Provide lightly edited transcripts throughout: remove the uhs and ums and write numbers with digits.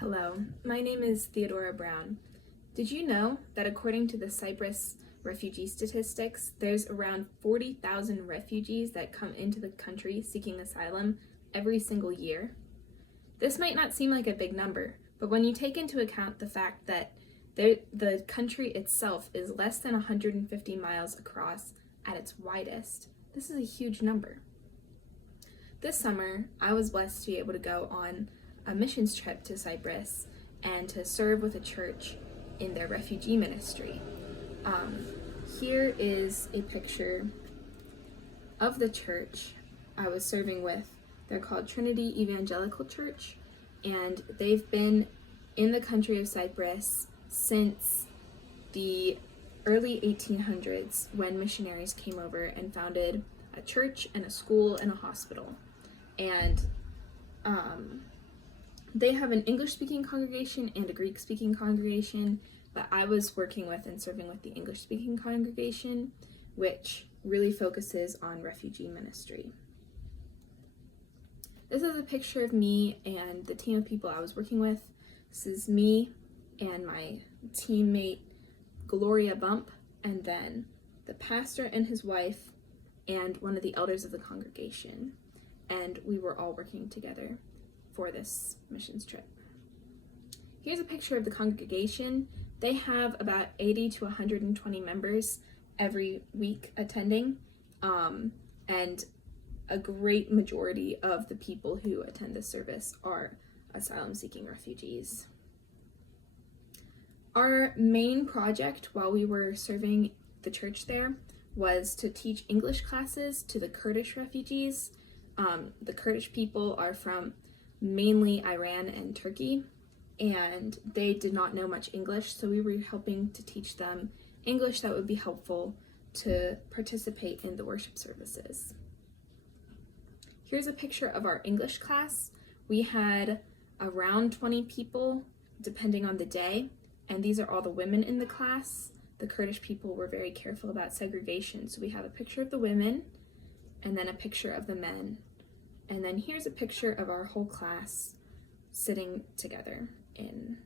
Hello, my name is Theodora Brown. Did you know that according to the Cyprus refugee statistics, there's around 40,000 refugees that come into the country seeking asylum every single year? This might not seem like a big number, but when you take into account the fact that the country itself is less than 150 miles across at its widest, this is a huge number. This summer, I was blessed to be able to go on a missions trip to Cyprus and to serve with a church in their refugee ministry. Here is a picture of the church I was serving with. They're called Trinity Evangelical Church, and they've been in the country of Cyprus since the early 1800s when missionaries came over and founded a church and a school and a hospital. And they have an English-speaking congregation and a Greek-speaking congregation, but I was working with and serving with the English-speaking congregation, which really focuses on refugee ministry. This is a picture of me and the team of people I was working with. This is me and my teammate Gloria Bump, and then the pastor and his wife and one of the elders of the congregation. And we were all working together for this missions trip. Here's a picture of the congregation. They have about 80 to 120 members every week attending, and a great majority of the people who attend this service are asylum-seeking refugees. Our main project while we were serving the church there was to teach English classes to the Kurdish refugees. The Kurdish people are from mainly Iran and Turkey, and they did not know much English, so we were helping to teach them English that would be helpful to participate in the worship services. Here's a picture of our English class. We had around 20 people depending on the day, and these are all the women in the class. The Kurdish people were very careful about segregation, so we have a picture of the women and then a picture of the men. And then here's a picture of our whole class sitting together in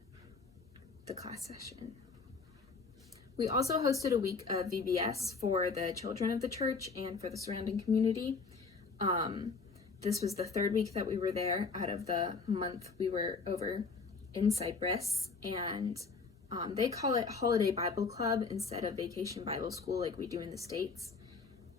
the class session. We also hosted a week of VBS for the children of the church and for the surrounding community. This was the third week that we were there out of the month we were over in Cyprus, and they call it Holiday Bible Club instead of Vacation Bible School like we do in the States.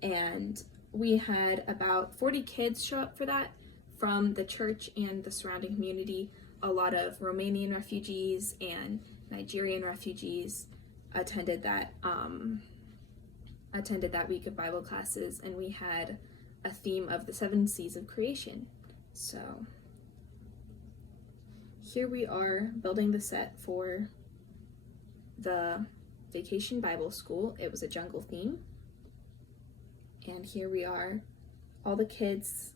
And we had about 40 kids show up for that from the church and the surrounding community. A lot of Romanian refugees and Nigerian refugees attended that week of Bible classes, and we had a theme of the 7 C's of creation. So here we are building the set for the Vacation Bible School. It was a jungle theme. And here we are, all the kids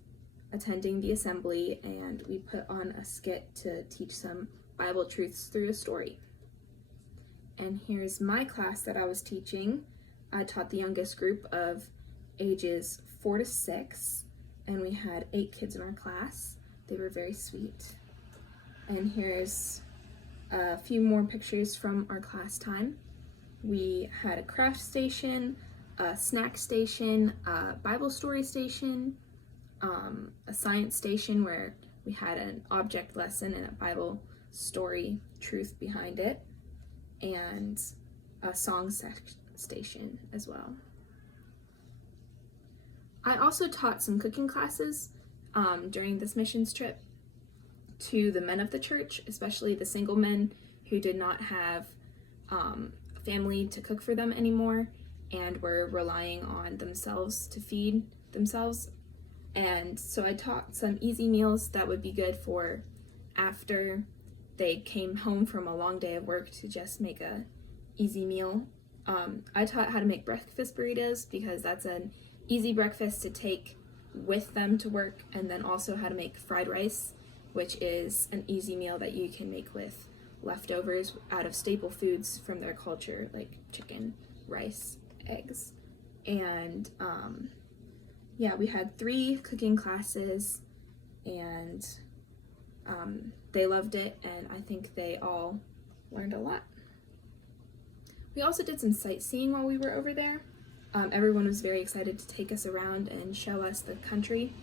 attending the assembly, and we put on a skit to teach some Bible truths through a story. And here's my class that I was teaching. I taught the youngest group of ages 4 to 6, and we had 8 kids in our class. They were very sweet. And here's a few more pictures from our class time. We had a craft station, a snack station, a Bible story station, a science station where we had an object lesson and a Bible story truth behind it, and a song station as well. I also taught some cooking classes during this missions trip to the men of the church, especially the single men who did not have family to cook for them anymore and were relying on themselves to feed themselves. And so I taught some easy meals that would be good for after they came home from a long day of work to just make a easy meal. I taught how to make breakfast burritos because that's an easy breakfast to take with them to work, and then also how to make fried rice, which is an easy meal that you can make with leftovers out of staple foods from their culture, like chicken, rice, eggs. And yeah, we had 3 cooking classes, and they loved it, and I think they all learned a lot. We also did some sightseeing while we were over there. Everyone was very excited to take us around and show us the country,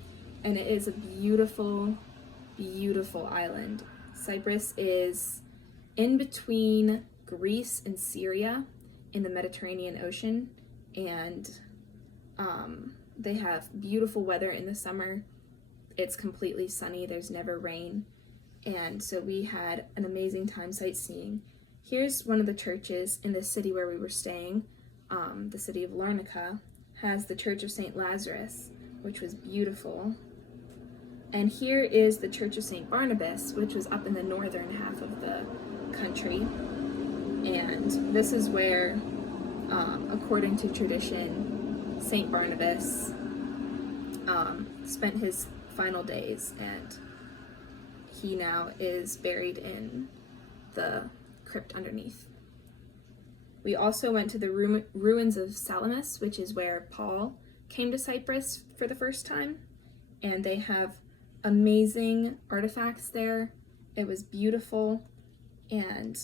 and it is a beautiful, beautiful island. Cyprus is in between Greece and Syria in the Mediterranean Ocean, and they have beautiful weather in the summer. It's completely sunny, there's never rain, and so we had an amazing time sightseeing. Here's one of the churches in the city where we were staying. The city of Larnaca has the Church of St. Lazarus, which was beautiful. And here is the Church of St. Barnabas, which was up in the northern half of the country. And this is where, according to tradition, St. Barnabas spent his final days, and he now is buried in the crypt underneath. We also went to the ruins of Salamis, which is where Paul came to Cyprus for the first time, and they have amazing artifacts there. It was beautiful, and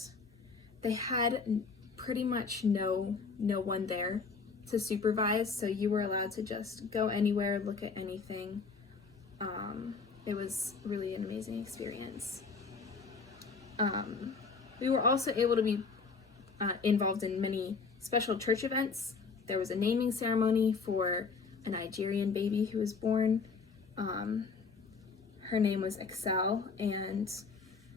they had pretty much no one there to supervise, so you were allowed to just go anywhere, look at anything. It was really an amazing experience. We were also able to be involved in many special church events. There was a naming ceremony for a Nigerian baby who was born. Her name was Excel, and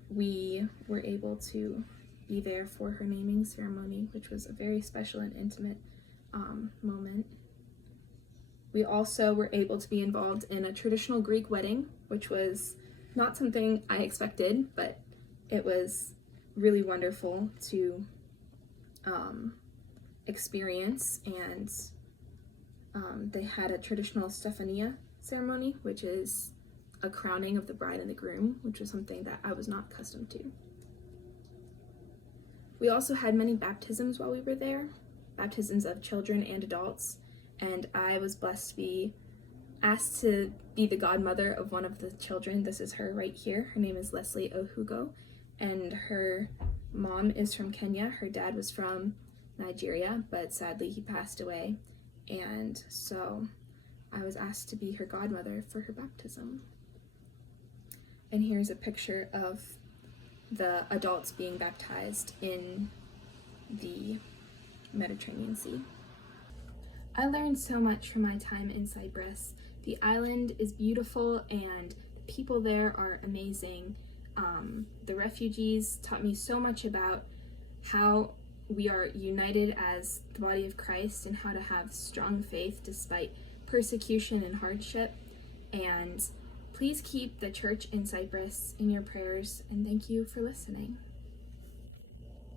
we were able to be there for her naming ceremony, which was a very special and intimate moment. We also were able to be involved in a traditional Greek wedding, which was not something I expected, but it was really wonderful to experience. And they had a traditional Stephania ceremony, which is a crowning of the bride and the groom, which was something that I was not accustomed to. We also had many baptisms while we were there, baptisms of children and adults, and I was blessed to be asked to be the godmother of one of the children. This is her right here. Her name is Leslie Ohugo, and her mom is from Kenya. Her dad was from Nigeria, but sadly he passed away, and so I was asked to be her godmother for her baptism. And here's a picture of the adults being baptized in the Mediterranean Sea. I learned so much from my time in Cyprus. The island is beautiful and the people there are amazing. The refugees taught me so much about how we are united as the body of Christ and how to have strong faith despite persecution and hardship. And please keep the church in Cyprus in your prayers, and thank you for listening.